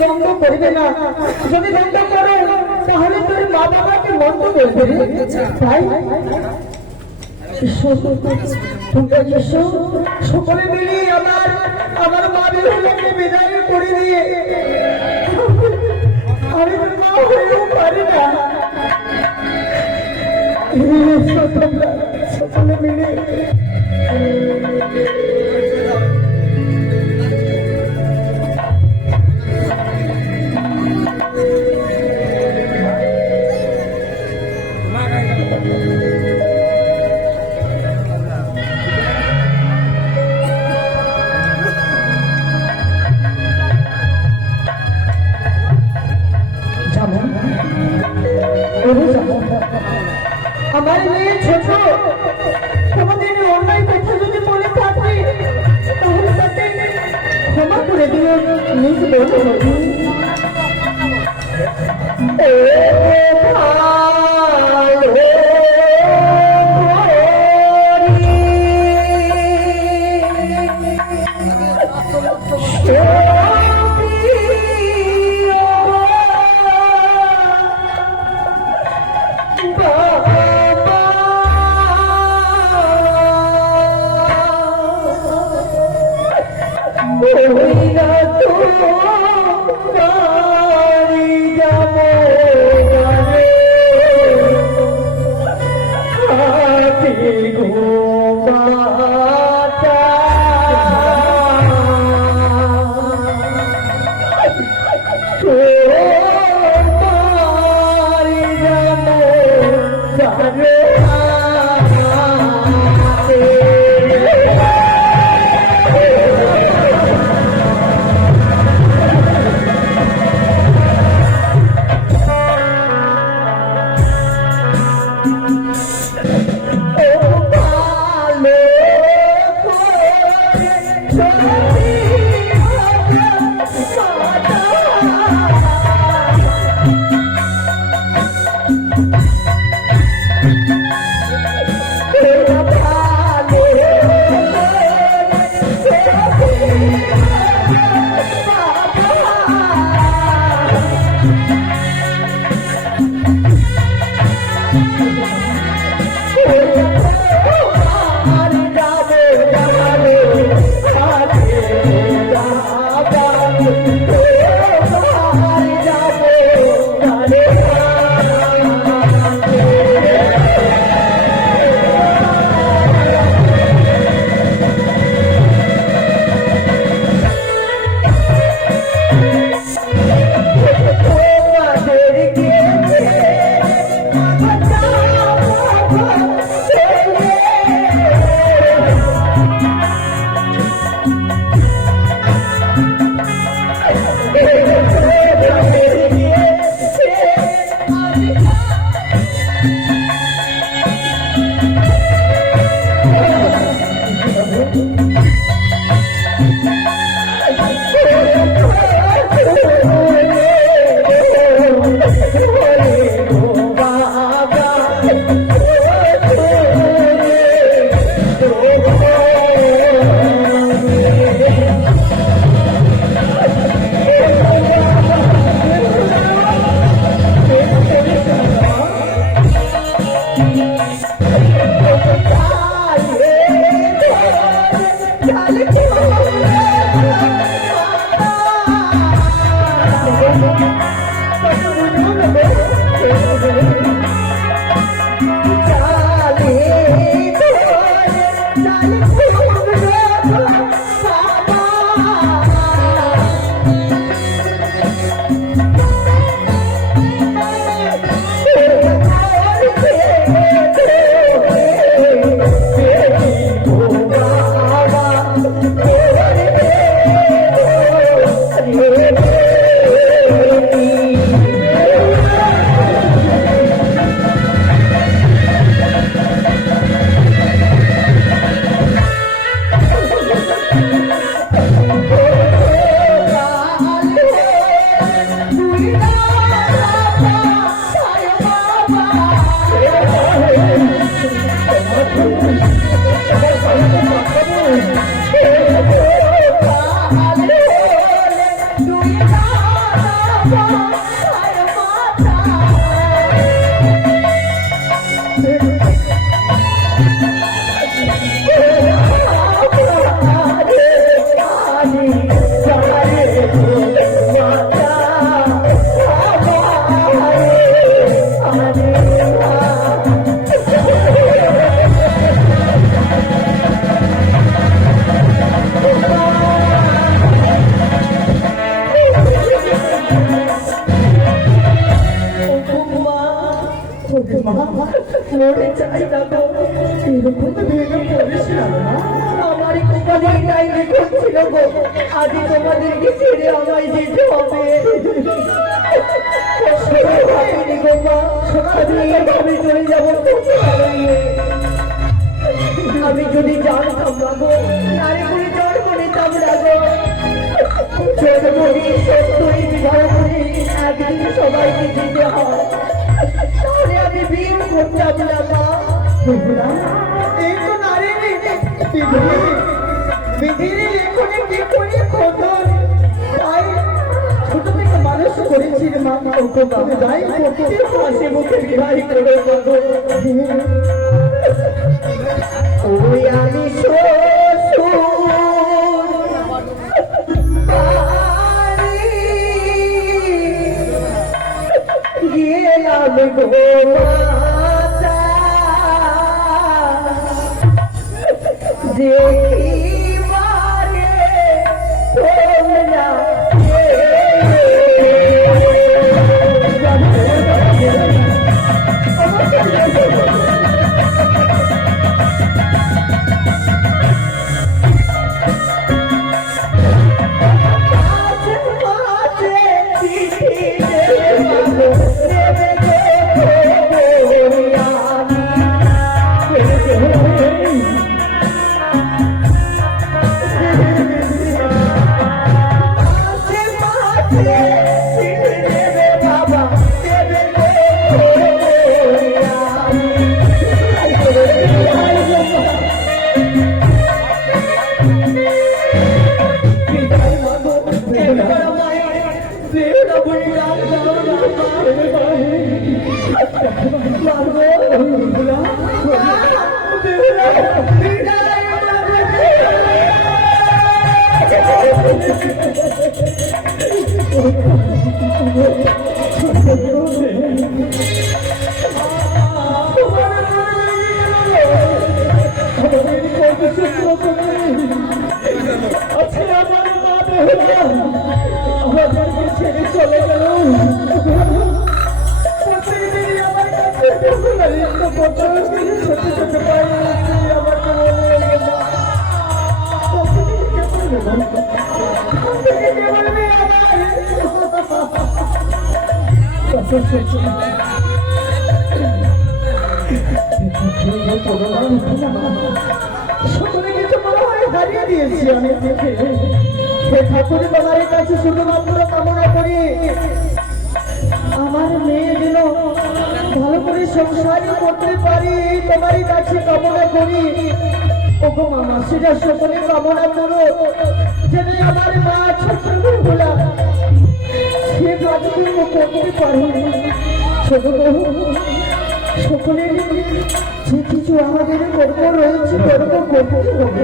বন্ধ করবে না, যদি বন্ধ করে তাহলে তোর মা বাবাকে বন্ধ করবে। তাই সকলে মিলে আমার মা বিহুলাকে বিদায় করে দিয়ে আমি তোর মা হয়েও পারি না। সকলে মিলে আমার মেয়ে ছোট, তোমাদের অন্যায় কথা যদি মনে থাকে তাহলে তাকে ক্ষমা করে দিও। নিজ বলো চাই না গো। এরকম ভেঙে পড়িস না মা। আমার কপালে এটাই লেখা ছিল গো, আজই তোমাদেরকে ছেড়ে আমায় যেতে হবে। ভাবিনি গো মা, আমি এইভাবে চলে যাবো তোকে হারিয়ে। আমি যদি জানতাম না গো, নারী করে জন্ম নিতাম না গো। জন্মনি সত্যই বিবাহ করে একদিন সবাইকে যেতে হয়, তাহলে আমি বিয়ে করতাম না মা। এই তো নারী বিধির লেখনে কি করে খোদন, তাই ছোট থেকে মানুষ করেছিল মা। তুমি যাই করতে হাসি মুখে বিবাহ করে দেবো। ওই আমি গেলাম গো যে ছেড়ে চলে গেল। সকলে কিছু মনে হয় হারিয়ে দিয়েছি আমি। ঠাকুর বাবার কাছে শুধুমাত্র কামনা করি আমার মেয়ে যেন ভালো করে সংসার করতে পারি, তোমারই কাছে কামনা করি। ওগো মামা, সেটা সকলে কামনা করো যেন আমার মা ছোট বলা সে কাজকর্ম করতে পারে। সকলের যে কিছু আমাদের কর্ম রয়েছে কর্ম করতে হবে।